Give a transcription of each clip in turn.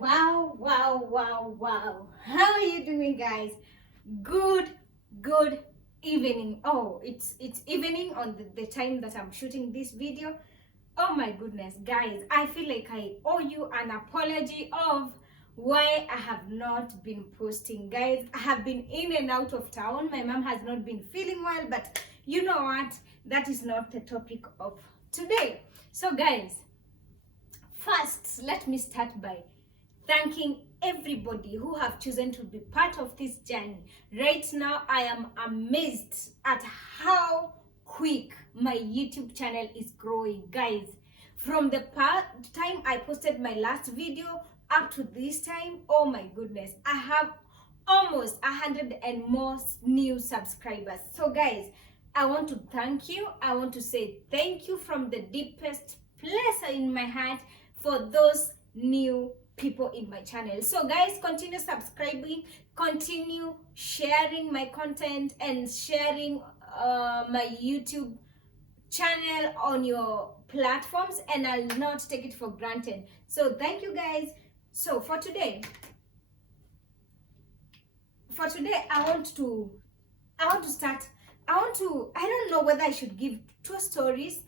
Wow. How are you doing, guys? Good evening. Oh, it's evening on the time that I'm shooting this video. Oh my goodness, guys, I feel like I owe you an apology of why I have not been posting. Guys, I have been in and out of town. My mom has not been feeling well, but you know what? That is not the topic of today. So guys, first, let me start by thanking everybody who have chosen to be part of this journey. Right now, I am amazed at how quick my YouTube channel is growing, guys. From the time I posted my last video up to this time, oh my goodness, I have almost 100 and more new subscribers. So guys, I want to thank you. I want to say thank you from the deepest place in my heart for those new people in my channel. So guys, continue subscribing, continue sharing my content and sharing my YouTube channel on your platforms, and I'll not take it for granted. So thank you guys. So for today I want to start. I don't know whether I should give two stories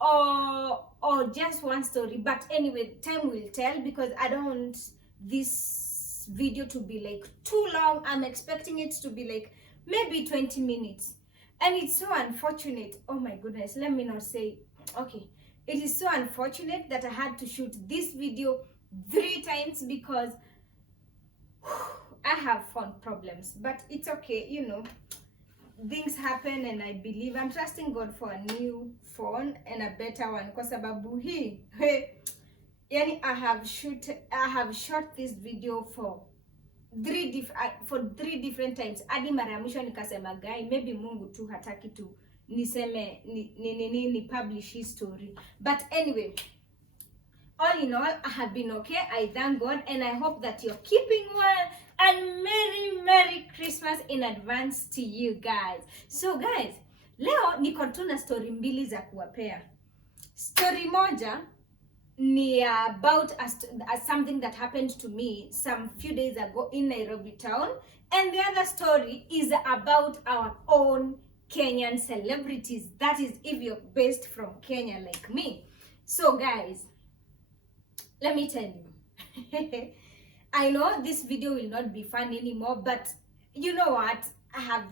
or just one story, but anyway, time will tell, because I don't want this video to be like too long. I'm expecting it to be like maybe 20 minutes, and it's so unfortunate. Oh my goodness, let me not say. Okay, it is so unfortunate that I had to shoot this video 3 times because I have phone problems, but it's okay, you know, things happen, and I believe I'm trusting God for a new phone and a better one, kwa sababu hii yani I have shot this video for 3 different times. Hadi mara ya mwisho nikasema guy, maybe Mungu tu hataki tu niseme ni publish his story. But anyway, all in all, I have been okay. I thank God, and I hope that you're keeping well, and Merry Christmas in advance to you guys. So guys, leo niko tu na story mbili za kuwapea. Story moja ni about something that happened to me some few days ago in Nairobi town, and the other story is about our own Kenyan celebrities. That is, if you're based from Kenya like me. So guys, let me tell you, I know this video will not be fun anymore, but you know what? I have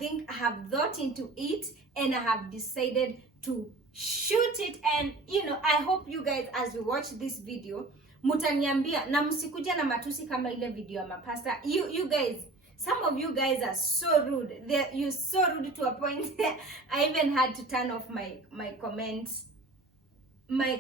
thought into it, and I have decided to shoot it. And you know, I hope you guys, as you watch this video, mutaniambia na msikuja na matusi kama ile video ya mapasta. You guys, some of you guys are so rude. You're so rude to a point I even had to turn off my comments. My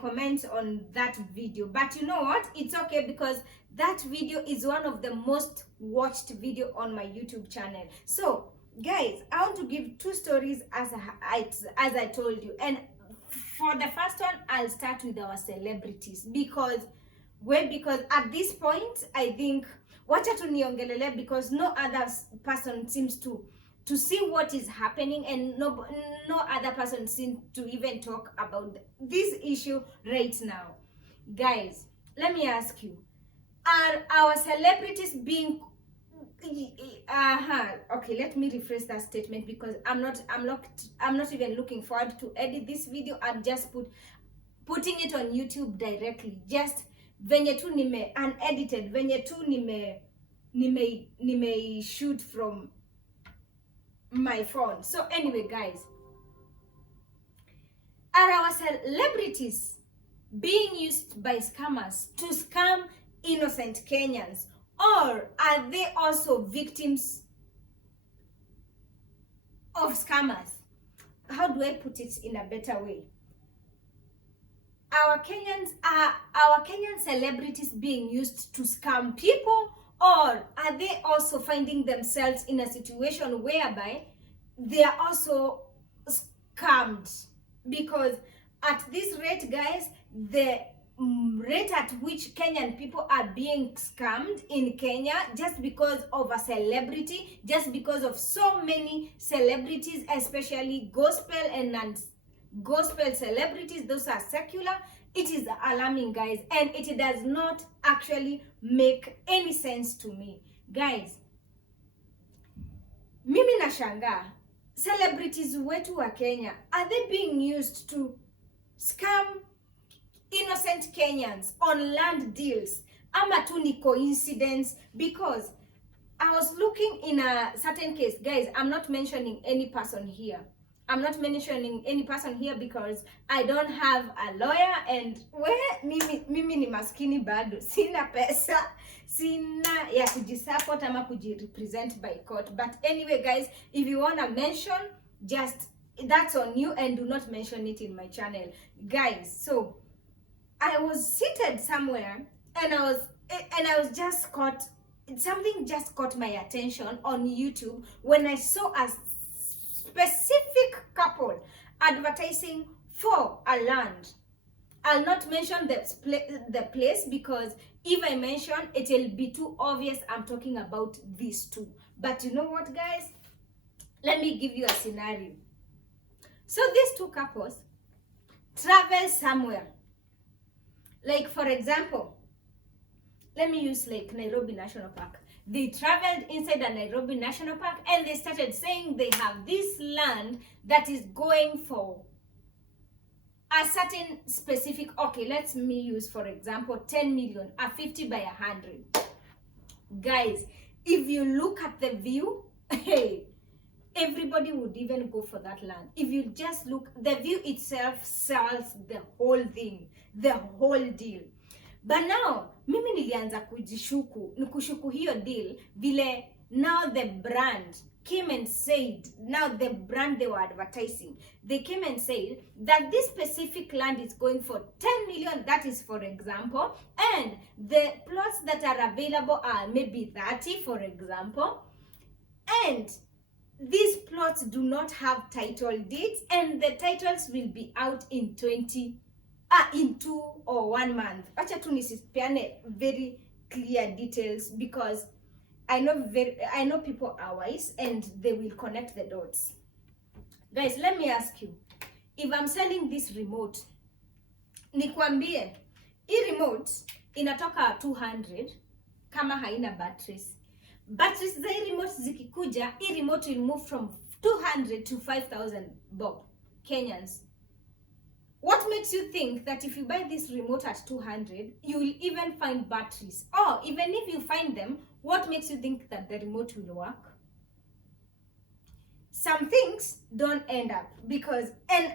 comments on that video. But you know what, it's okay, because that video is one of the most watched video on my YouTube channel. So guys, I want to give 2 stories as I told you, and for the first one, I'll start with our celebrities, because at this point I think wacha tu niongelele, because no other person seems to see what is happening, and no other person seems to even talk about this issue right now. Guys, let me ask you, are our celebrities being okay, let me rephrase that statement, because I'm not even looking forward to edit this video. I'm just putting it on YouTube directly, just venye tu nime unedited, venye tu nime shoot from my phone. So anyway guys, are our celebrities being used by scammers to scam innocent Kenyans, or are they also victims of scammers? How do I put it in a better way? Are our Kenyan celebrities being used to scam people, or are they also finding themselves in a situation whereby they are also scammed? Because at this rate, guys, the rate at which Kenyan people are being scammed in Kenya, just because of a celebrity, just because of so many celebrities, especially gospel and non-gospel celebrities, those are secular, It is alarming, guys, and it does not actually make any sense to me. Guys, mimi nashangaa, celebrities wetu wa Kenya, are they being used to scam innocent Kenyans on land deals? Ama tu ni coincidence? Because I was looking in a certain case, guys, I'm not mentioning any person here. I'm not mentioning any person here because I don't have a lawyer, and mimi ni maskini bado. Sina pesa, sina ya kujisupport ama kujirepresent by court. But anyway, guys, if you want to mention, just that's on you, and do not mention it in my channel. Guys, so I was seated somewhere and I was just caught, something just caught my attention on YouTube when I saw a specific couple advertising for a land. I'll not mention the place because if I mention, it will be too obvious I'm talking about these two. But you know what, guys? Let me give you a scenario. So these two couples travel somewhere. Like, for example, let me use like Nairobi National Park. They traveled inside the Nairobi National Park and they started saying they have this land that is going for a certain specific, okay, let me use for example 10 million, a 50 by 100. Guys, if you look at the view, hey, everybody would even go for that land. If you just look, the view itself sells the whole thing, the whole deal. But now, mimi nilianza kushuku hiyo deal, vile now the brand came and said, now the brand they were advertising, they came and said that this specific land is going for 10 million, that is for example, and the plots that are available are maybe 30, for example, and these plots do not have title deeds, and the titles will be out in 2 or 1 month. Acha tu nisipeane very clear details because I know people are wise and they will connect the dots. Guys, let me ask you, if I'm selling this remote, nikwambie, hii remote inatoka 200 kama haina batteries. Batteries za hii remote zikikuja, hii remote will move from 200 to 5,000 bob Kenyans. What makes you think that if you buy this remote at 200, you will even find batteries? Or even if you find them, what makes you think that the remote will work? Some things don't end up because, and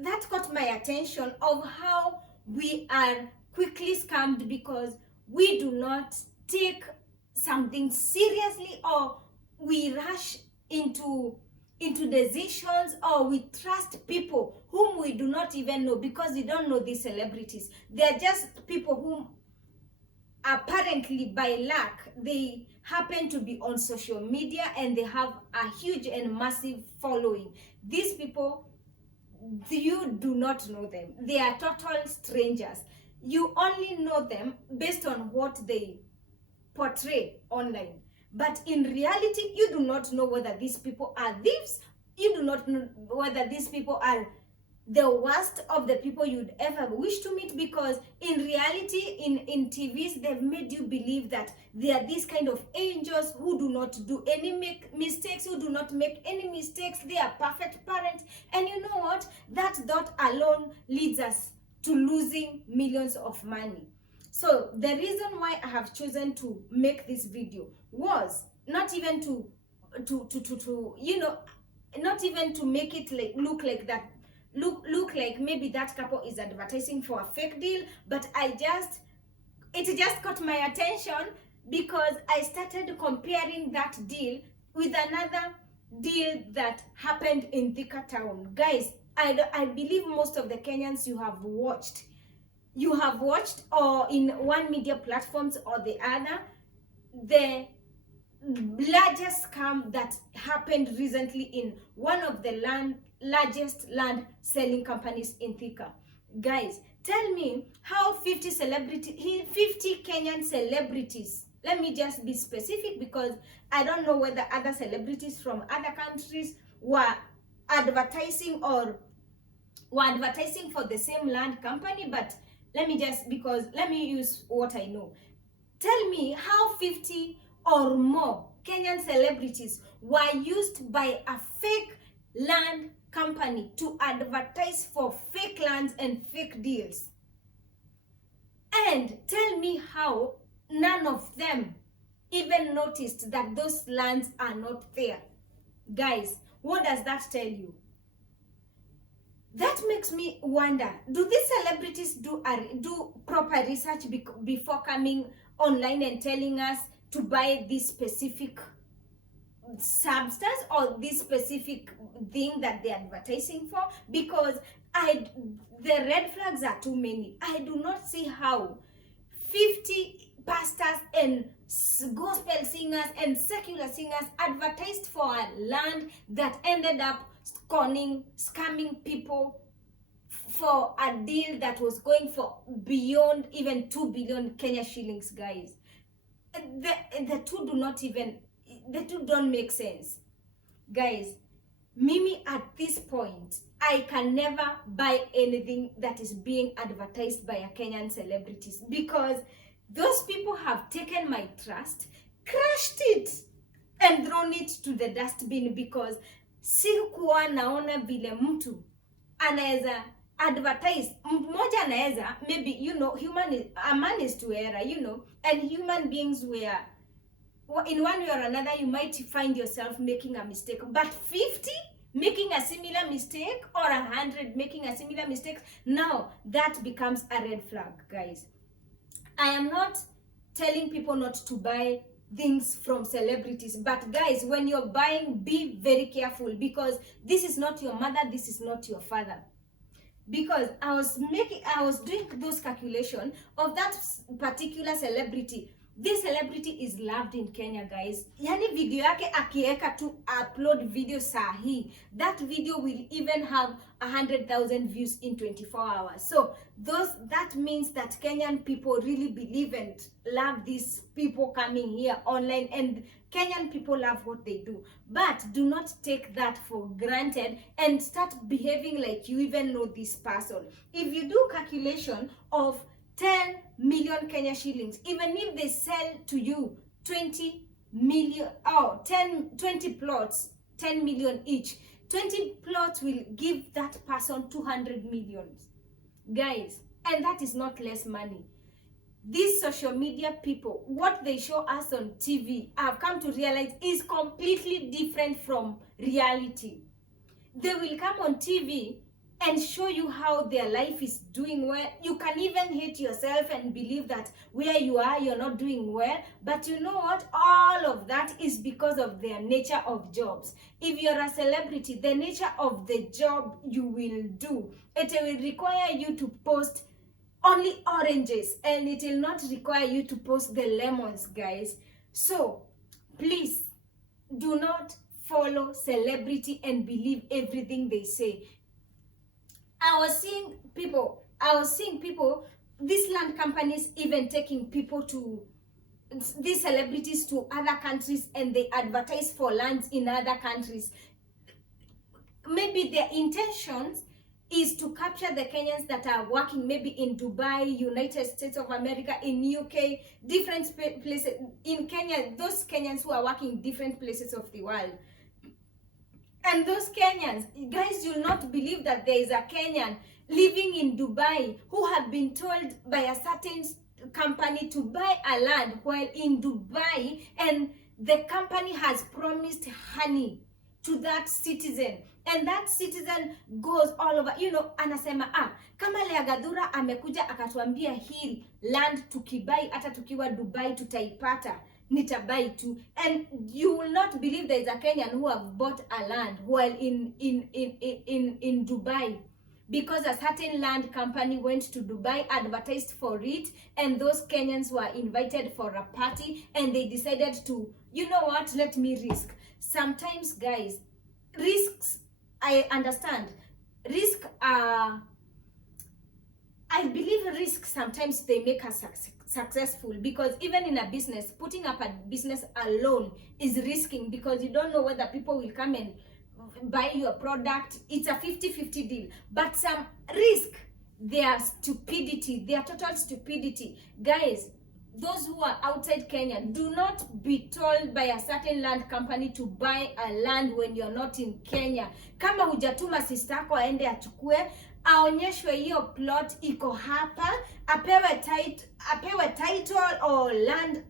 that caught my attention of how we are quickly scammed because we do not take something seriously, or we rush into decisions, or we trust people whom we do not even know because we don't know these celebrities. They're just people whom apparently by luck they happen to be on social media and they have a huge and massive following. These people, you do not know them. They are total strangers. You only know them based on what they portray online. But in reality, you do not know whether these people are thieves. You do not know whether these people are the worst of the people you'd ever wish to meet, because in reality, in TVs, they've made you believe that they are these kind of angels who do not do any mistakes, who do not make any mistakes. They are perfect parents. And you know what? That thought alone leads us to losing millions of money. So the reason why I have chosen to make this video was not even to you know, not even to make it like look like maybe that couple is advertising for a fake deal, but it just caught my attention because I started comparing that deal with another deal that happened in Thika town. Guys, I believe most of the Kenyans you have watched or in one media platforms or the other, the largest scam that happened recently in one of the largest land selling companies in Thika. Guys, tell me how 50 Kenyan celebrities, let me just be specific because I don't know whether other celebrities from other countries were advertising for the same land company, but let me use what I know. Tell me how 50 or more Kenyan celebrities were used by a fake land company to advertise for fake lands and fake deals. And tell me how none of them even noticed that those lands are not there. Guys, what does that tell you? That makes me wonder, do these celebrities do proper research before coming online and telling us to buy this specific substance or this specific thing that they're advertising for? Because the red flags are too many. I do not see how 50 pastors and gospel singers and secular singers advertised for a land that ended up scamming people for a deal that was going for beyond even 2 billion Kenya shillings, guys. The two don't make sense. Guys, Mimi, at this point, I can never buy anything that is being advertised by a Kenyan celebrities, because those people have taken my trust, crushed it, and thrown it to the dustbin, because sikuwa naona vile mtu anaweza advertise. Mmoja anaweza, maybe, a man is to error, and human beings were, in one way or another, you might find yourself making a mistake. But 50 making a similar mistake, or 100 making a similar mistake, now that becomes a red flag, guys. I am not telling people not to buy things from celebrities, but guys, when you're buying, be very careful, because this is not your mother, this is not your father. Because I was doing those calculations of that particular celebrity. This celebrity is loved in Kenya, guys. Yani video yake akiweka to upload video sahi, that video will even have 100,000 views in 24 hours. So that means that Kenyan people really believe and love these people coming here online, and Kenyan people love what they do. But do not take that for granted and start behaving like you even know this person. If you do calculation of 10 million Kenya shillings, even if they sell to you 20 million, 20 plots, 10 million each, 20 plots will give that person 200 million, guys, and that is not less money. These social media people, what they show us on TV, I've come to realize, is completely different from reality. They will come on TV and show you how their life is doing well. You can even hate yourself and believe that where you are, you're not doing well. But you know what? All of that is because of their nature of jobs. If you're a celebrity, the nature of the job you will do, it will require you to post only oranges, and it will not require you to post the lemons, guys. So please do not follow celebrity and believe everything they say. I was seeing people, these land companies even taking people to, these celebrities to other countries, and they advertise for lands in other countries. Maybe their intentions is to capture the Kenyans that are working maybe in Dubai, United States of America, in UK, different places. In Kenya, those Kenyans who are working in different places of the world. And those Kenyans, guys, you'll not believe that there is a Kenyan living in Dubai who have been told by a certain company to buy a land while in Dubai, and the company has promised honey to that citizen, and that citizen goes all over, anasema kama Lea Gadhura amekuja akatuambia hii land tukibai hata tukiwa Dubai tutaipata, nitabai too. And you will not believe there is a Kenyan who have bought a land while in Dubai, because a certain land company went to Dubai, advertised for it, and those Kenyans were invited for a party, and they decided to, you know what, let me risk. Sometimes, guys, risks, I understand. Risk, I believe risk, sometimes they make us successful, because even in a business, putting up a business alone is risking, because you don't know whether people will come and buy your product. It's a 50-50 deal, but some risk their stupidity, their total stupidity. Guys, those who are outside Kenya, do not be told by a certain land company to buy a land when you're not in Kenya. Kama hujatuma sister yako aende achukue, aonyeshwe hiyo plot iko hapa, apewe title or land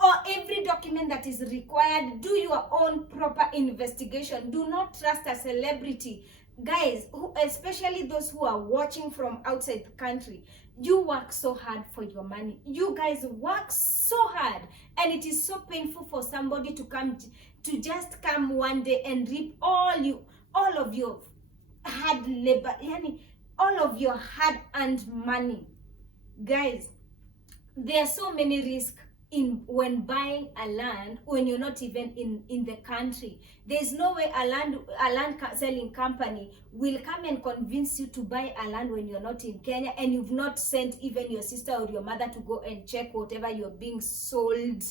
or every document that is required. Do your own proper investigation. Do not trust a celebrity. Guys, especially those who are watching from outside the country, you work so hard for your money. You guys work so hard, and it is so painful for somebody to just come one day and reap all of your hard labor, all of your hard-earned money. Guys, there are so many risks when buying a land when you're not even in the country. There's no way a land selling company will come and convince you to buy a land when you're not in Kenya and you've not sent even your sister or your mother to go and check whatever you're being sold.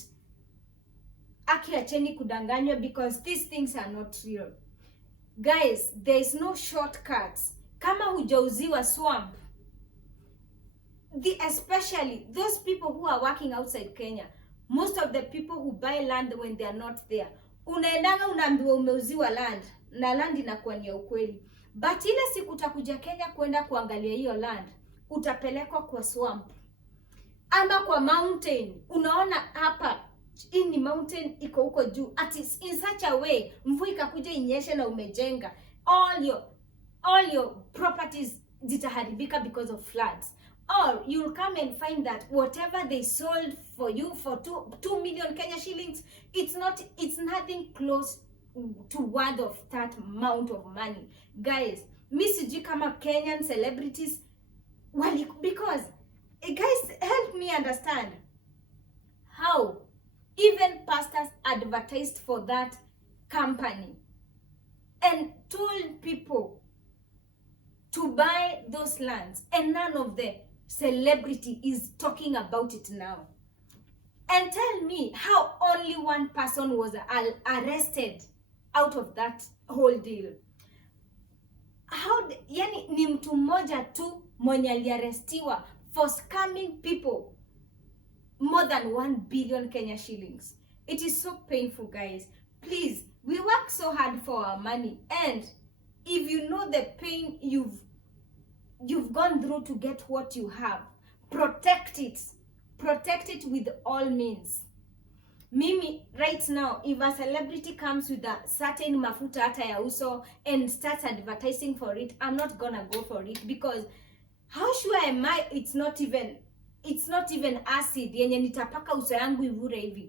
Acheni kudanganywa, because these things are not real. Guys, there is no shortcuts. Kama hujauziwa swamp, especially those people who are working outside Kenya, most of the people who buy land when they are not there, unaendanga unaambiwa umeuziwa land na land inakuwa ni ya ukweli, but ile siku utakuja Kenya kwenda kuangalia hiyo land, utapelekwa kwa swamp ama kwa mountain. Unaona hapa hii ni mountain iko huko juu, at in such a way mvua ikakuja inyeshe na umejenga, all your properties zitaharibika because of floods. Or you'll come and find that whatever they sold for you for 2 million Kenya shillings, it's nothing close to worth of that amount of money. Guys, mi sijui kama Kenyan celebrities because guys, help me understand how even pastors advertised for that company and told people to buy those lands, and none of the celebrity is talking about it now. And tell me how only one person was arrested out of that whole deal. How ni mtu mmoja tu mwenye aliarestiwa for scamming people more than 1 billion Kenya shillings. It is so painful, guys. Please, we work so hard for our money, and if you know the pain you've gone through to get what you have, protect it with all means. Mimi right now, if a celebrity comes with a certain mafuta hata ya uso and starts advertising for it, I'm not gonna go for it, because how sure am I it's not even acid yenye nitapaka uso yangu ivure hivi?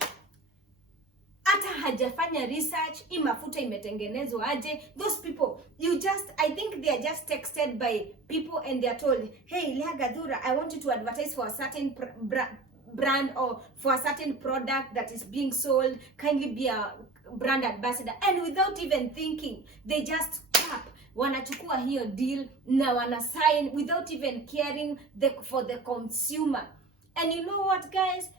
Hata hajafanya research, hii mafuta imetengenezwa aje. Those people, I think they are just texted by people and they are told, hey, Lea Gadura, I want you to advertise for a certain brand or for a certain product that is being sold. Kindly be a brand ambassador. And without even thinking, they just tap, wanachukua hiyo deal na wana sign without even caring for the consumer. And you know what, guys?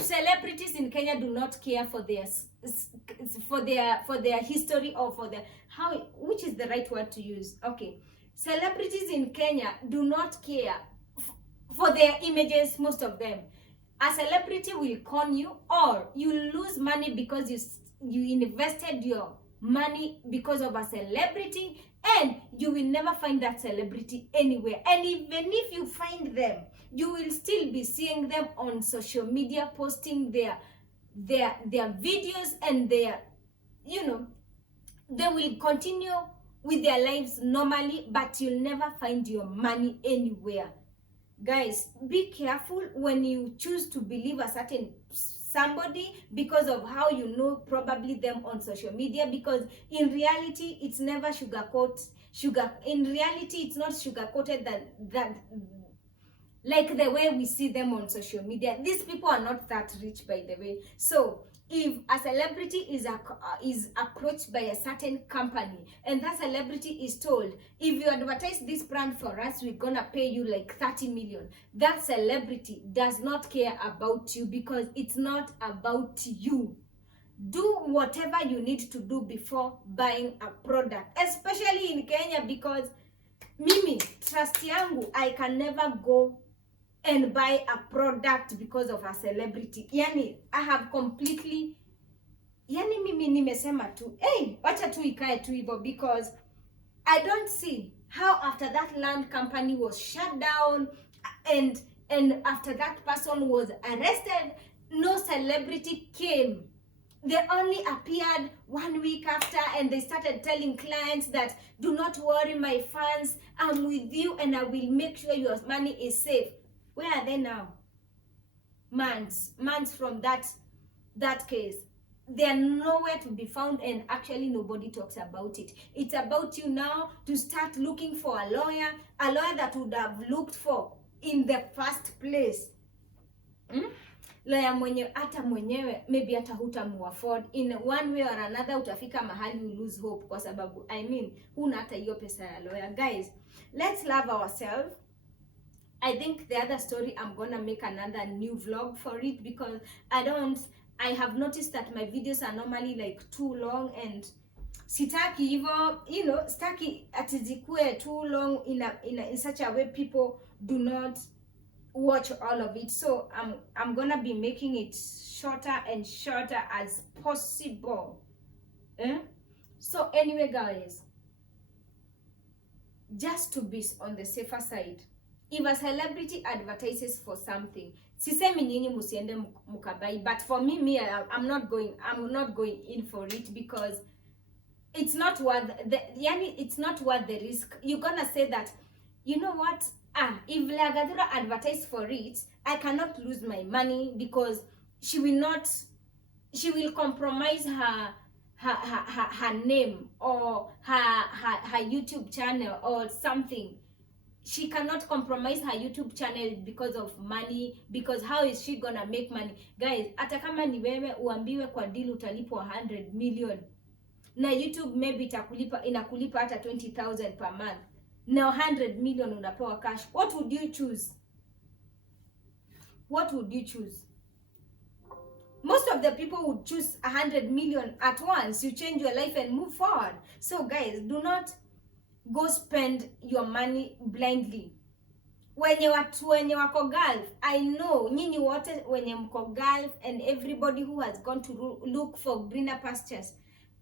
Celebrities in Kenya do not care for their history or for which is the right word to use. Okay, celebrities in Kenya do not care for their images. Most of them, a celebrity will con you, or you lose money because you invested your money because of a celebrity, and you will never find that celebrity anywhere. And even if you find them, you will still be seeing them on social media posting their videos, and they will continue with their lives normally, but you'll never find your money anywhere. Guys, be careful when you choose to believe a certain somebody because of how you know probably them on social media, because in reality it's never in reality it's not sugar-coated that like the way we see them on social media. These people are not that rich, by the way. So if a celebrity is approached by a certain company and that celebrity is told, if you advertise this brand for us, we're gonna pay you like 30 million, that celebrity does not care about you, because it's not about you. Do whatever you need to do before buying a product, especially in Kenya, because mimi trust yangu, I can never go and buy a product because of a celebrity. Yani I have completely, yani mimi nimesema tu, hey, wacha tu ikae tu hivyo, because I don't see how after that land company was shut down and after that person was arrested, no celebrity came. They only appeared 1 week after, and they started telling clients that, do not worry my fans, I'm with you and I will make sure your money is safe. Where are they now? Months from that case. They are nowhere to be found, and actually nobody talks about it. It's about you now to start looking for a lawyer that would have looked for in the first place. Lawyer mwenyewe maybe hata hutamu afford, in one way or another utafika mahali you lose hope, kwa sababu huna hata hiyo pesa ya lawyer. Guys, let's love ourselves. I think the other story, I'm gonna make another new vlog for it, because I have noticed that my videos are normally like too long, and sitaki hivyo, sitaki atizikue too long in such a way people do not watch all of it. So I'm gonna be making it shorter and shorter as possible. So anyway guys, just to be on the safer side, if a celebrity advertises for something, sisemi nyinyi musiende mukabai, but for me I'm not going in for it, because it's not worth the risk. You're gonna say that, you know what, if Lagadura advertise for it, I cannot lose my money, because she will compromise her name or her YouTube channel or something. She cannot compromise her YouTube channel because of money, because how is she gonna make money? Guys, hata kama ni wewe uambiwe kwa deal utalipwa 100 million, na YouTube maybe inakulipa hata 20,000 per month, na 100 million unapewa cash, what would you choose? What would you choose? Most of the people would choose 100 million at once. You change your life and move forward. So guys, do not go spend your money blindly. Wenye wako Gulf, I know nyinyi wote wenye mko Gulf and everybody who has gone to look for greener pastures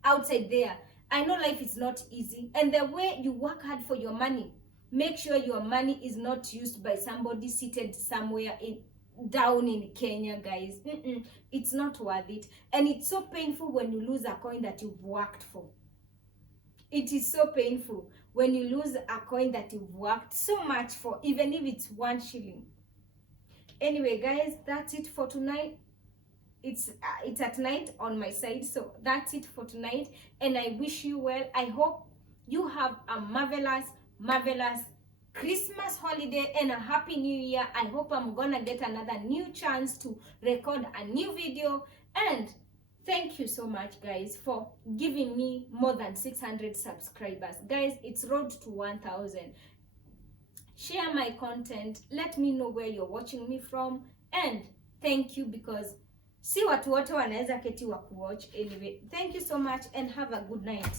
outside there, I know life is not easy, and the way you work hard for your money, make sure your money is not used by somebody seated somewhere down in Kenya, guys. It's not worth it, and it's so painful when you lose a coin that you've worked for. It is so painful when you lose a coin that you've worked so much for, even if it's 1 shilling. Anyway guys, that's it for tonight. It's at night on my side, so that's it for tonight, and I wish you well. I hope you have a marvelous Christmas holiday and a happy new year. I hope I'm gonna get another new chance to record a new video, and thank you so much guys for giving me more than 600 subscribers. Guys, it's road to 1,000. Share my content, let me know where you're watching me from, and thank you, because si watu wote wanaweza keti wa kuwatch. Anyway, thank you so much and have a good night.